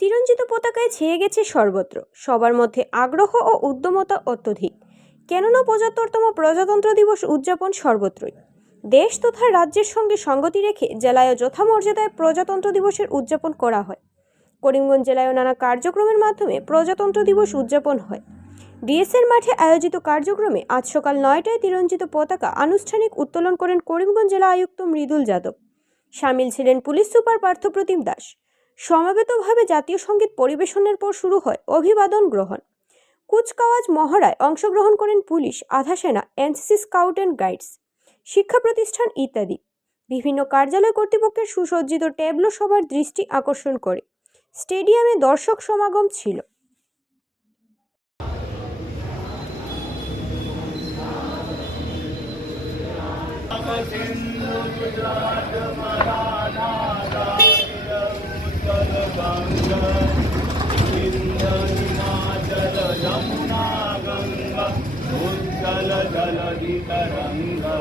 তিরঞ্জিত পতাকায় ছেয়ে গেছে সর্বত্র, সবার মধ্যে আগ্রহ ও উদ্যমতা অত্যধিক। কেননা পঁচাত্তরতম প্রজাতন্ত্র দিবস উদযাপন সর্বত্রই। দেশ তথা রাজ্যের সঙ্গে সঙ্গতি রেখে জেলায়ও যথামর্যাদায় প্রজাতন্ত্র দিবসের উদযাপন করা হয়। করিমগঞ্জ জেলায়ও নানা কার্যক্রমের মাধ্যমে প্রজাতন্ত্র দিবস উদযাপন হয়। ডিএসএর মাঠে আয়োজিত কার্যক্রমে আজ সকাল নয়টায় তিরঞ্জিত পতাকা আনুষ্ঠানিক উত্তোলন করেন করিমগঞ্জ জেলা আয়ুক্ত মৃদুল যাদব। সামিল ছিলেন পুলিশ সুপার পার্থপ্রতিম দাস। সমাবেতভাবে জাতীয় সংগীত পরিবেশনের পর শুরু হয় অভিবাদন গ্রহণ। কুচকাওয়াজ মহড়ায় অংশগ্রহণ করেন পুলিশ, আধা সেনা, এনসিসি স্কাউট অ্যান্ড গাইডস, শিক্ষা প্রতিষ্ঠান ইত্যাদি। বিভিন্ন কার্যালয় কর্তৃপক্ষের সুসজ্জিত ট্যাবলো সবার দৃষ্টি আকর্ষণ করে। স্টেডিয়ামে দর্শক সমাগম ছিল। উজ্জ্বল ललित रंगा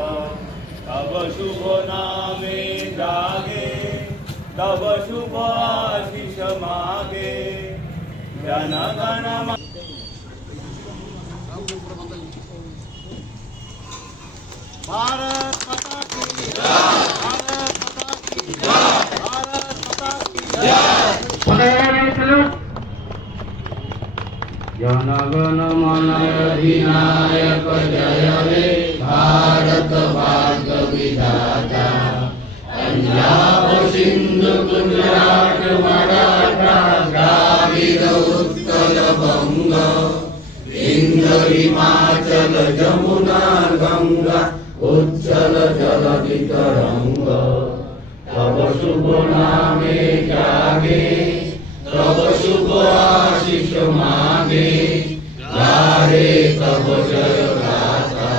तब शुभ नामे जागे तब शुभ आशीष मागे जनगण भारत माता की भारत माता की भारत माता की জনগণ মন অধিনায়ক জয় হে ভারত ভাগ্য বিধাতা পঞ্জাব সিন্ধু গুজরাট মারাঠা দ্রাবিড় উৎকল বঙ্গ ইন্দ্র হিমাচল যমুনা গঙ্গা উজ্জ্বল জলধি তরঙ্গ তব শুভ নামে জাগে তব শুভ আশিস মাগে গাহে তব জয় গাথা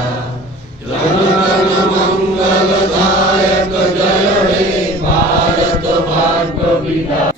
জনগণ মঙ্গল দায়ক জয় হে ভারত ভাগ্য বিধাতা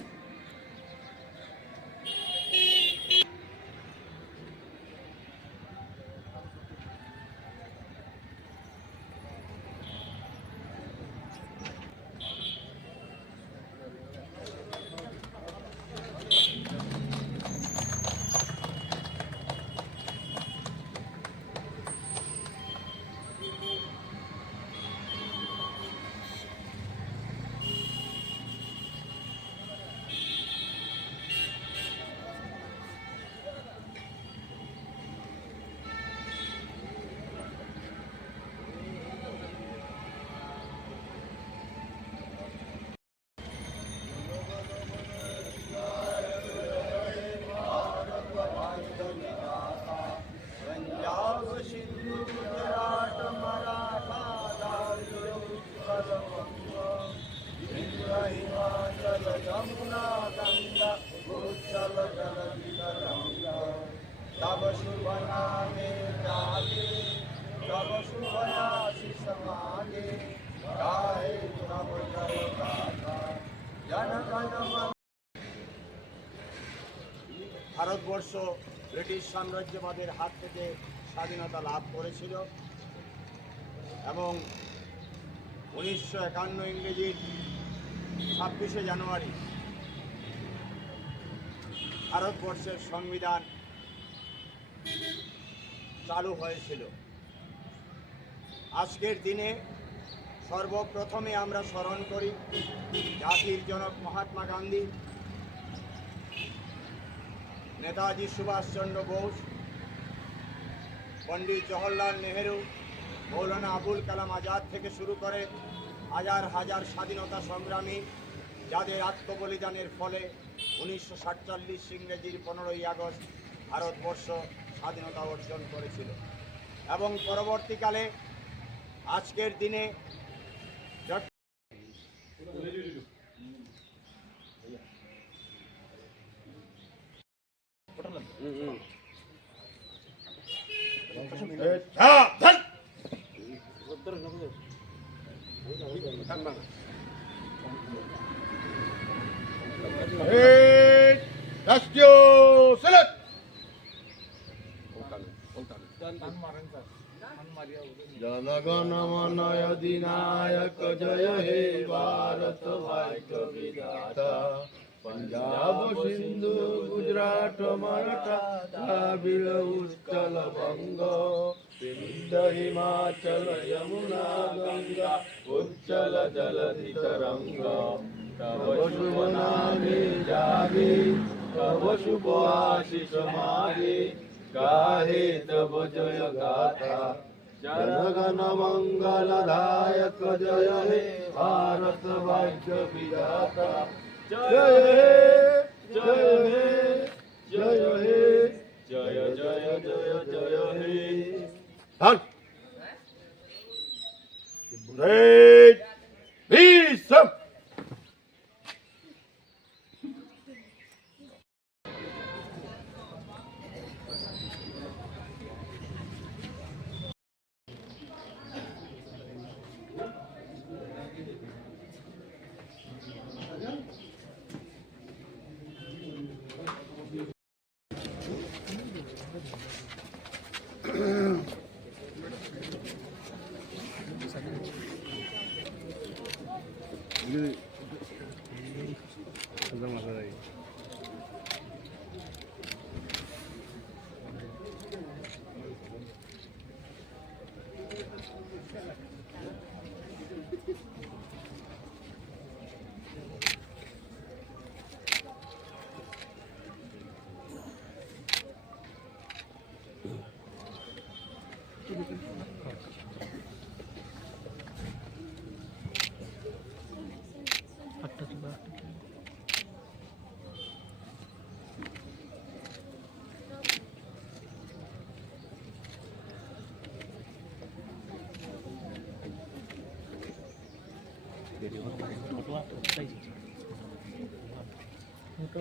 ভারতবর্ষ ব্রিটিশ সাম্রাজ্যবাদের হাত থেকে স্বাধীনতা লাভ করেছিল এবং উনিশশো একান্ন ইংরেজির ছাব্বিশে জানুয়ারি ভারতবর্ষের সংবিধান চালু হয়েছিল। আজকের দিনে সর্বপ্রথমে আমরা স্মরণ করি জাতির জনক মহাত্মা গান্ধী নেতাজি সুভাষচন্দ্র বোস, পণ্ডিত জওহরলাল নেহেরু, মৌলানা আবুল কালাম আজাদ থেকে শুরু করে হাজার হাজার স্বাধীনতা সংগ্রামী যাদের আত্মবলিদানের ফলে উনিশশো সাতচল্লিশ ইংরেজির পনেরোই আগস্ট ভারতবর্ষ স্বাধীনতা অর্জন করেছিল। এবং পরবর্তীকালে আজকের দিনে রাষ্ট্রীয় সিলেট জনগণ মন অধিনায়ক জয় হে ভারত ভাগ্য বিধাতা পঞ্জাব সিন্ধু গুজরাট মারাঠা দ্রাবিড় উৎকল বঙ্গ বিন্দ হিমাচল যমুনা গঙ্গা উচ্চল জলধি তরঙ্গ তব শুভ নামে জাগে তব শুভ আশিস মাগে গাহে তব জয় গাথা জনগণ মঙ্গল দায়ক জয় হে ভারত ভাগ্য বিধাতা জয় হে জয় হে জয় হে জয় জয় জয় জয় হে হন Great peace.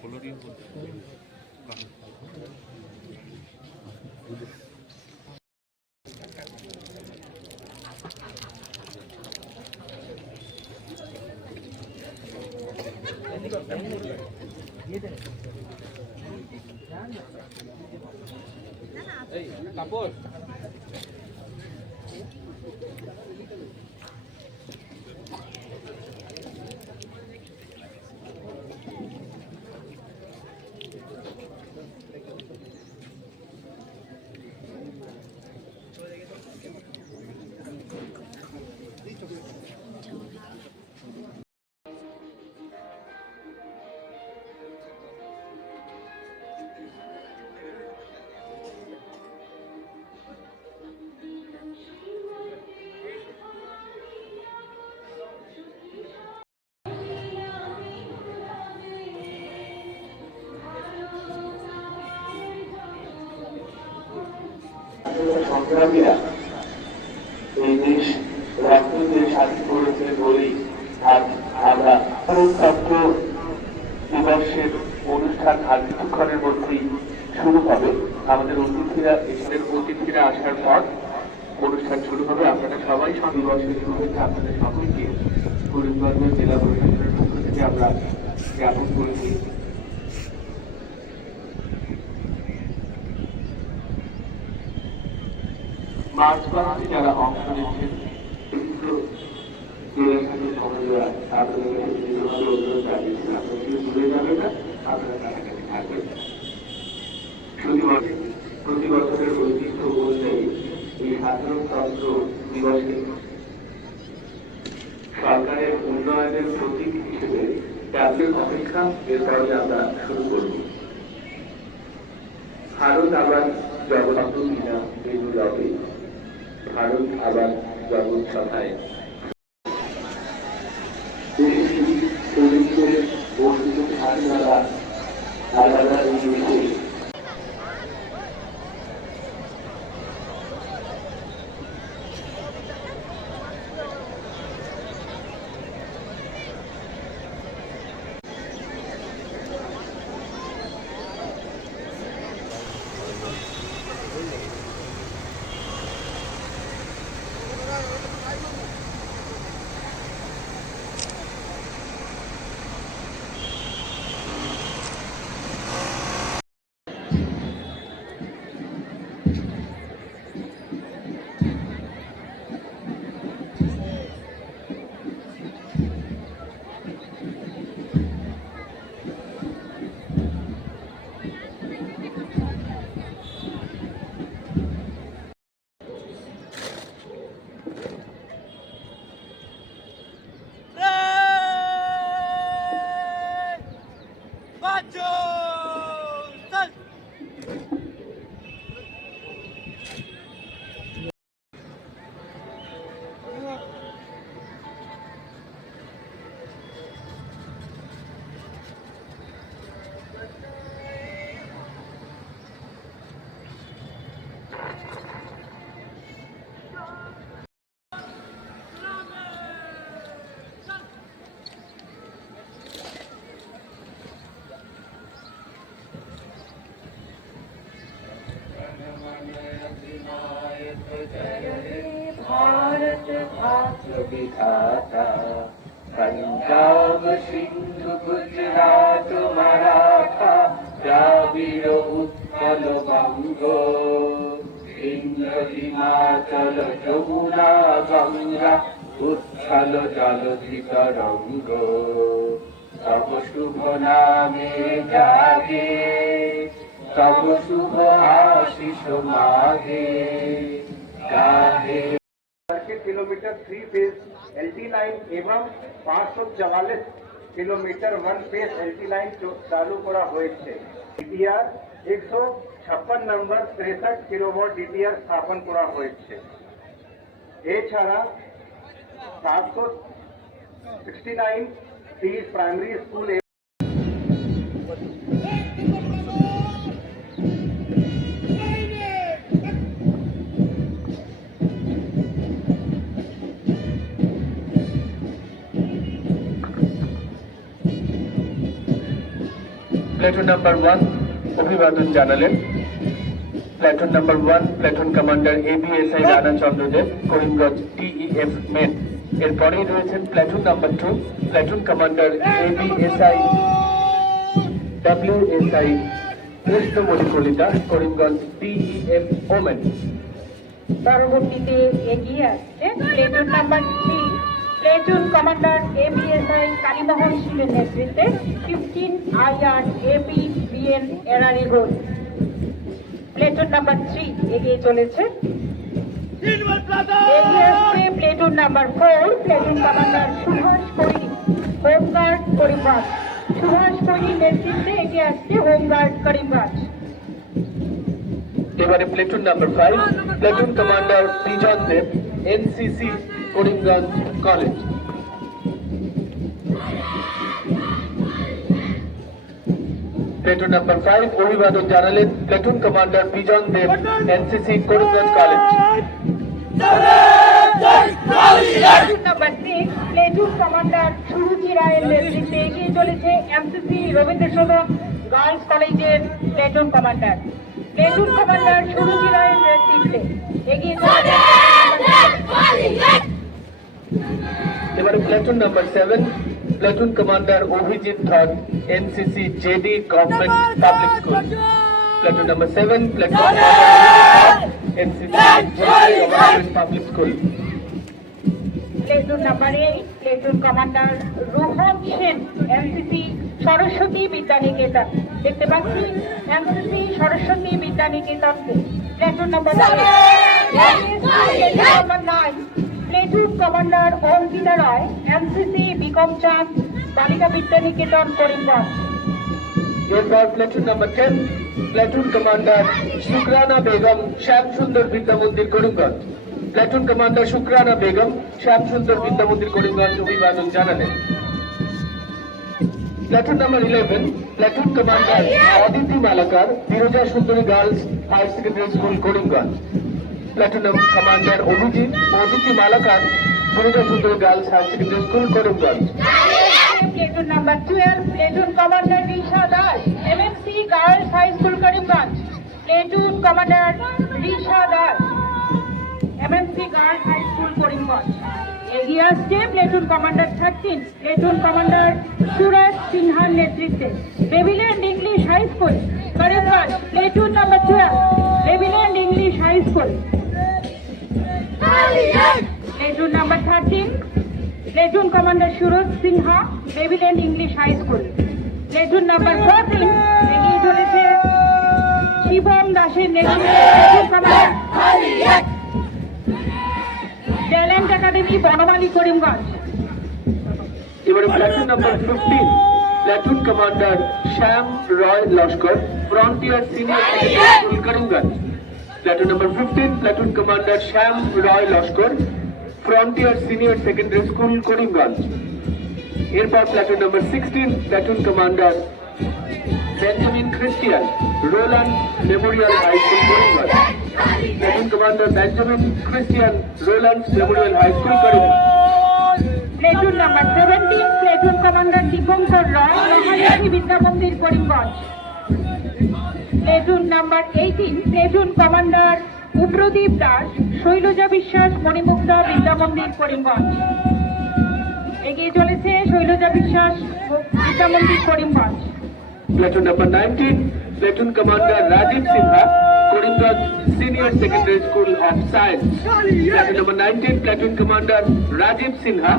Colorido. সংগ্রামীরা এই দেশ রক্ত দিয়ে স্বাধীন করেছে বলেই আজ আমরা সাধারণতন্ত্র দিবসের অনুষ্ঠান আর কিছুক্ষণের মধ্যেই শুরু হবে। আমাদের অতিথিরা এখানের অতিথিরা আসার পর অনুষ্ঠান শুরু হবে। আপনারা সবাই দিবসের শুভেচ্ছা আপনাদের সকলকে ফরিদগঞ্জ জেলা প্রশাসনের পক্ষ থেকে আমরা জ্ঞাপন করেছি মার্চ পাস্টে যারা অংশ নিচ্ছেন বিভিন্ন জেলার সাথে সহযোগিতা আপনাদের কাছে বিভিন্নভাবে অনুরোধ জানিয়েছেন আপনারা কেউ দূরে যাবেন না, আপনারা কাছাকাছি থাকবেন প্রতি বছরের ঐতিহ্য অনুযায়ী এই সাধারণতন্ত্র দিবসে সরকারের উন্নয়নের প্রতীক হিসেবে জাতীয় অপেক্ষা এরপরে আমরা শুরু করব। ভারত আবার জগৎ কিনা এগুলো হবে ভারত আবার জগৎ সভায়। তরঙ্গ তব শুভ নামে জাগে তব শুভ আশিস মাগে গাহে circuit kilometer three phase LT line एवं পাঁচশো চুয়াল্লিশ kilometer one phase LT line চালু করা হয়েছে ডিটিআর একশো ছাপ্পান নম্বর তেষট্টি কিলোভোল্ট ডিটিআর স্থাপন করা হয়েছে এছাড়া সাতশো sixty nine primary school platoon number one অভিবাদন জানালেন platoon number one platoon commander ABSI Rana Chandradev Karimganj TEF men এরপরেই রয়েছেন platoon number two platoon commander ABSI WSI Krishnamoni Kalita Karimganj TEF women পরবর্তীতে এগিয়ে আসছে platoon number three platoon commander ABSI Kalimohan শীলের নেতৃত্বে fifteen IR AP BN এরারি road platoon number three এগিয়ে চলেছে platoon number four, platoon commander Subhash Pari home guard Karimganj Subhash পরির নেতৃত্বে এগিয়ে এবারে platoon number five platoon commander Bijan Deb NCC Karimganj college platoon number five অভিবাদন জানালেন platoon commander Bijan Deb NCC Karimganj college platoon commander Suruchi রায়ের নেতৃত্বে এগিয়ে চলেছে এমসিসি রবীন্দ্র সদন গার্লস কলেজের platoon commander platoon commander Suruchi রায়ের নেতৃত্বে এগিয়ে চলেছে এবারে platoon number seven, platoon commander Abhijit Dhar NCC JD government public school platoon number seven, platoon public school platoon number eight platoon commander Rohan Sen NCC Saraswati Vidyaniketan. দেখতে পাচ্ছি NCC Saraswati বিদ্যানিকেতনকে। Platoon number number nine platoon commander Ankita Roy NCC Bikom Chand Balika Vidyaniketan Karimganj. এরপর platoon number ten platoon commander Shukrana Begum Shyam Sundar Vidya Mandir Karimganj platoon commander Shukrana Begum Shyam Sundar Vidya Mandir Karimganj অভিবাদন জানালেন platoon number eleven platoon commander Aditi Malakar Biraja Sundari girls higher secondary school Karimganj platoon commander Abhijit Aditi Malakar Biraja Sundari girls higher secondary school Karimganj platoon number twelve platoon commander Risha Das MMC girls high school Karimganj platoon commander Risha Das MMC girls high school Karimganj এগিয়ে আসছে platoon commander thirteen platoon commander Suraj সিনহার নেতৃত্বে। Babyland English high school Karimganj platoon number twelve Babyland English high school platoon number thirteen platoon commander Suraj Sinha Babyland English high school platoon number fourteen এগিয়ে চলেছে শিবম দাসের talent academy Banamali Karimganj এবারে platoon number fifteen platoon commander Shyam Roy Laskar frontier senior secondary Karimganj platoon number fifteen platoon commander Shyam Roy Laskar frontier senior secondary school Karimganj এরপর platoon number sixteen platoon commander Benjamin Christian Roland memorial high school Karimganj platoon commander Benjamin Christian Roland memorial high school Karimganj platoon number seventeen platoon commander Dipankar Roy Mahajati Vidya Mandir Karimganj platoon number eighteen platoon commander Upradip Das, Shailaja Biswas, Manimukta Vidya মন্দির করিমগঞ্জ। এগিয়ে চলেছে Shailaja Biswas Vidya Mandir Karimganj. Platoon number nineteen platoon commander Rajib Sinha Karimganj senior secondary school of science platoon number nineteen platoon commander Rajib Sinha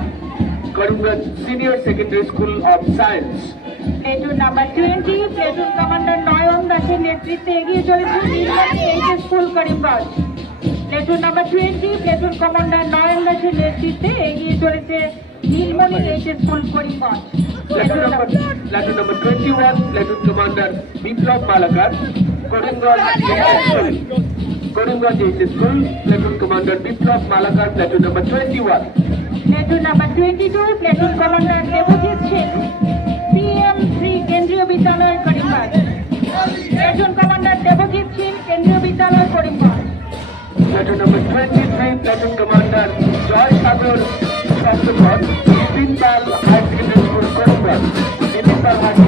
Karimganj senior secondary school of science platoon number twenty platoon commander Nayan দাসের নেতৃত্বে এগিয়ে চলেছে H school Karimganj platoon number twenty platoon commander Nayan দাসের নেতৃত্বে এগিয়ে চলেছে Nilmoni H school Karimganj Platoon number, Platoon number 21, Platoon Commander Biplab Malakar, Korimganj HS School. School, Platoon Commander Biplab Malakar, Platoon number 21. Platoon number twenty two platoon commander Debjit Singh PM Shri Kendriya Vidyalaya Karimganj platoon commander Debjit Singh Kendriya Vidyalaya Karimganj Platoon number 23, Platoon Commander Joy Sagar Shastapad, Bipinpal High Secondary School, Korimganj. Bipinpal High Secondary School, Korimganj,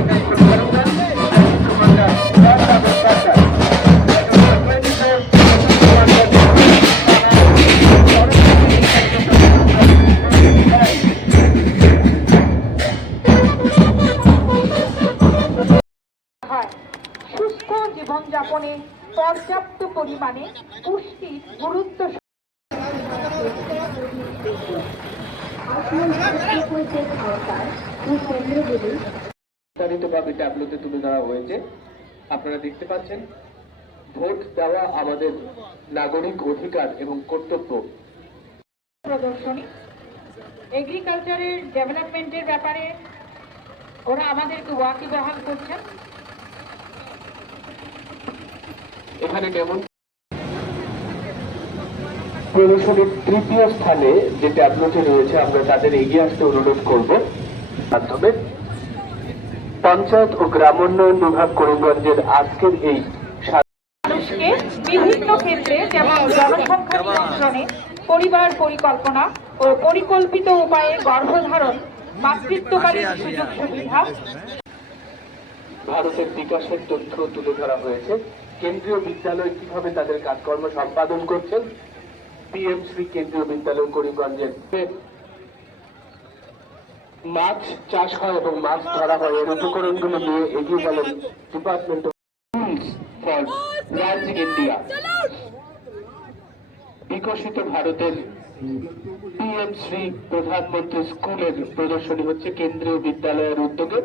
হয়। সুস্থ জীবনযাপনে পর্যাপ্ত পরিমাণে পুষ্টির গুরুত্ব বিস্তারিতভাবে ট্যাবলোতে তুলে ধরা হয়েছে। আপনারা দেখতে পাচ্ছেন ভোট দেওয়া আমাদের নাগরিক অধিকার এবং কর্তব্য। প্রদর্শনী। এগ্রিকালচারের ডেভেলপমেন্টের ব্যাপারে ওরা আমাদেরকে ওয়াকিবহাল করছেন। এখানে কেমন? প্রদর্শনীর তৃতীয় স্থানে যে ট্যাবলোটি রয়েছে আমরা তাদের এগিয়ে আসতে অনুরোধ করব। মাধ্যমে পঞ্চায়েত ও গ্রামোন্নয়ন বিভাগ করিমগঞ্জের আজকের এই মানুষকে বিভিন্ন ক্ষেত্রে যেমন জনসংখ্যা নিয়ন্ত্রণে পরিবার পরিকল্পনা ও পরিকল্পিত উপায়ে গর্ভধারণ মাতৃত্বকালীন সুযোগ সুবিধা। ভারতের বিকাশের তথ্য তুলে ধরা হয়েছে। কেন্দ্রীয় বিদ্যালয় কীভাবে তাদের কাজকর্ম সম্পাদন করছেন? পিএম শ্রী কেন্দ্রীয় বিদ্যালয় করিমগঞ্জের। মাছ চাষ হয় এবং মাছ ধরা হয়। এর উপকরণগুলো নিয়ে এগিয়ে গেলেন ডিপার্টমেন্ট ইন্ডিয়া। বিকশিত ভারতের পিএম শ্রী প্রধানমন্ত্রী স্কুলের প্রদর্শনী হচ্ছে কেন্দ্রীয় বিদ্যালয়ের উদ্যোগে।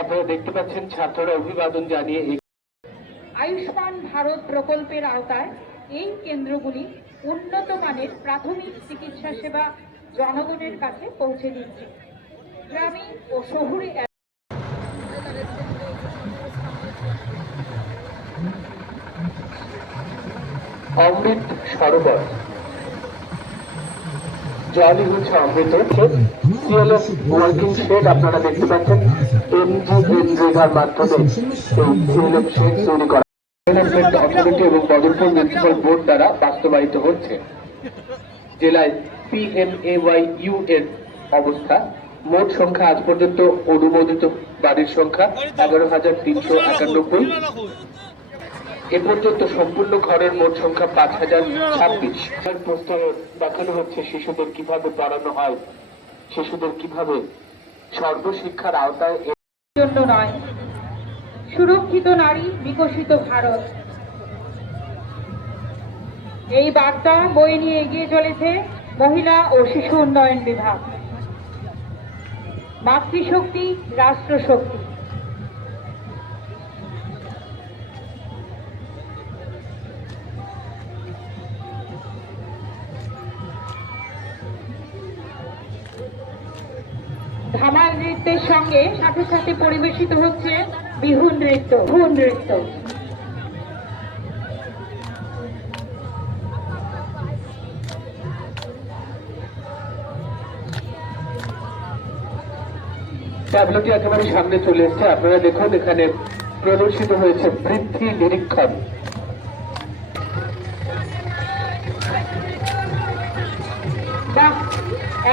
আপনারা দেখতে পাচ্ছেন, ছাত্ররা অভিবাদন জানিয়ে ভারত প্রকল্পের আওতায় এই কেন্দ্রগুলি উন্নত মানের প্রাথমিক চিকিৎসা সেবা জনগণের কাছে পৌঁছে দিচ্ছে। গ্রামীণ ও শহুরে অমৃত সরোবর। জলই হচ্ছে অমৃত সিএলএস ওয়ার্কিং শেড আপনারা দেখতে পাচ্ছেন। এমজি এমজিএনরেগার মাধ্যমে এই সিএলএফ শেড তৈরি করা ডেভেলপমেন্ট অথরিটি এবং বদরপুর মিউনিসিপাল বোর্ড দ্বারা বাস্তবায়িত হচ্ছে। জেলায় পিএমএওয়াই এর অবস্থা। মোট সংখ্যা আজ পর্যন্ত অনুমোদিত বাড়ির সংখ্যা এগারো হাজার তিনশো একানব্বই। এ পর্যন্ত সম্পূর্ণ ঘরের মোট সংখ্যা পাঁচ হাজার ছাব্বিশ। প্রস্তাবে দেখানো হচ্ছে শিশুদের কীভাবে পড়ানো হয়, শিশুদের কীভাবে সর্বশিক্ষার আওতায় জন্য নয়। সুরক্ষিত নারী বিকশিত ভারত। এই বার্তা বই নিয়ে এগিয়ে চলেছে মহিলা ও শিশু উন্নয়ন বিভাগ। মাতৃশক্তি, রাষ্ট্রশক্তি। ধামাল নৃত্যের সঙ্গে সাথে সাথে পরিবেশিত হচ্ছে বিহু নৃত্য বিহু নৃত্য। ট্যাবলেটটি একেবারে সামনে চলে এসেছে। আপনারা দেখুন এখানে প্রদর্শিত হয়েছে বৃদ্ধি নিরীক্ষণ।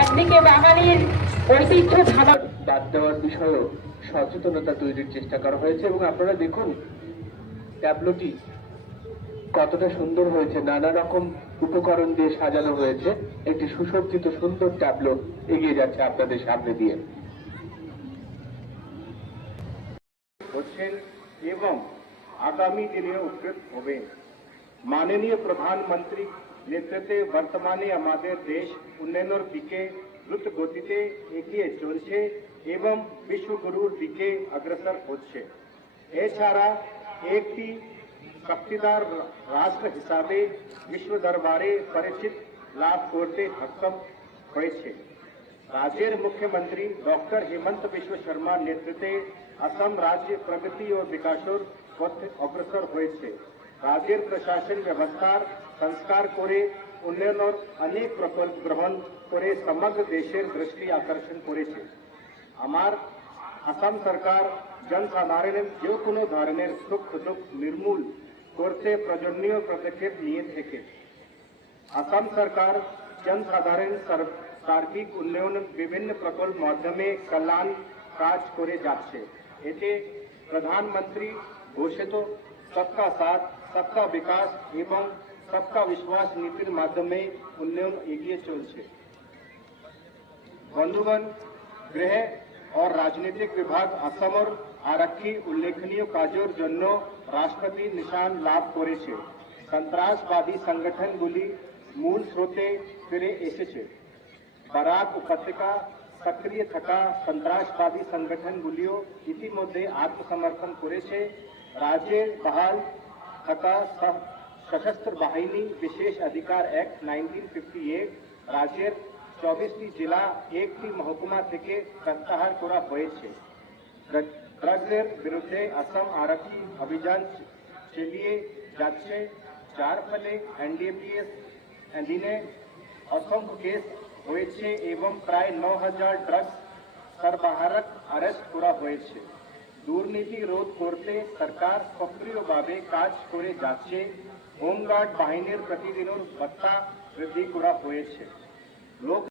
একদিকে বাঙালির ঐতিহ্য বাদ দেওয়ার বিষয়েও সচেতনতা তৈরির চেষ্টা করা হয়েছে এবং আপনারা দেখুন ট্যাবলোটি কতটা সুন্দর হয়েছে নানা রকম উপকরণ দিয়ে সাজানো হয়েছে একটি সুসজ্জিত সুন্দর ট্যাবলো এগিয়ে যাচ্ছে আপনাদের সামনে দিয়ে। হচ্ছেন এবং আগামী দিনে উপকৃত হবেন মাননীয় প্রধানমন্ত্রী নেতৃত্বে বর্তমানে আমাদের দেশ উন্নয়নের দিকে দ্রুত গতিতে এগিয়ে চলছে এবং বিশ্বগুরুর দিকে অগ্রসর হচ্ছে এছাড়া একটি শক্তিদার রাষ্ট্র হিসাবে বিশ্ব দরবারে পরিচিত লাভ করতে সক্ষম হয়েছে রাজ্যের মুখ্যমন্ত্রী ডক্টর হেমন্ত বিশ্ব শর্মার নেতৃত্বে আসাম রাজ্য প্রগতি ও বিকাশের পথে অগ্রসর হয়েছে রাজ্যের প্রশাসন ব্যবস্থার সংস্কার করে উন্নয়নের অনেক প্রকল্প গ্রহণ করে সমগ্র দেশের দৃষ্টি আকর্ষণ করেছে। আমার আসাম সরকার জনসাধারণের যে কোনো ধরনের সুখ দুঃখ নির্মূল করতে প্রয়োজনীয় পদক্ষেপ নিয়ে থেকে। আসাম সরকার জনসাধারণ সার- সার্বিক উন্নয়ন বিভিন্ন প্রকল্প মাধ্যমে কল্যাণ কাজ করে যাচ্ছে। এতে প্রধানমন্ত্রী ঘোষিত সবকা সাথ, সবকা বিকাশ এবং সবকা বিশ্বাস নীতির মাধ্যমে উন্নয়ন এগিয়ে চলছে বন্ধুগণ গৃহ और রাজনৈতিক বিভাগ আসামর আরক্ষী উল্লেখনীয় কাজের জন্য রাষ্ট্রপতি নিশান লাভ করেছে সন্ত্রাসবাদী সংগঠনগুলি মূল স্রোতে ফিরে এসেছে বরাক উপত্যকা সক্রিয় থাকা সন্ত্রাসবাদী সংগঠনগুলিও ইতিমধ্যে আত্মসমর্পণ করেছে রাজ্যে বহাল থাকা স- সশস্ত্র বাহিনী বিশেষ অধিকার অ্যাক্ট নাইনটিন ফিফটি এইট রাজ্যের চব্বিশটি জেলা একটি মহকুমা থেকে প্রত্যাহার করা হয়েছে ড্রাগ- ড্রাগসের বিরুদ্ধে আসাম আরক্ষী অভিযান চ- চালিয়ে যাচ্ছে যার ফলে এনডিএপিএস দিনে অসংখ্য কেস হয়েছে এবং প্রায় ন হাজার ড্রাগস সরবরাহক অ্যারেস্ট করা হয়েছে দুর্নীতি রোধ করতে সরকার সক্রিয়ভাবে কাজ করে যাচ্ছে হোমগার্ড বাহিনীর প্রতিদিনের ভত্তা বৃদ্ধি করা হয়েছে। লোক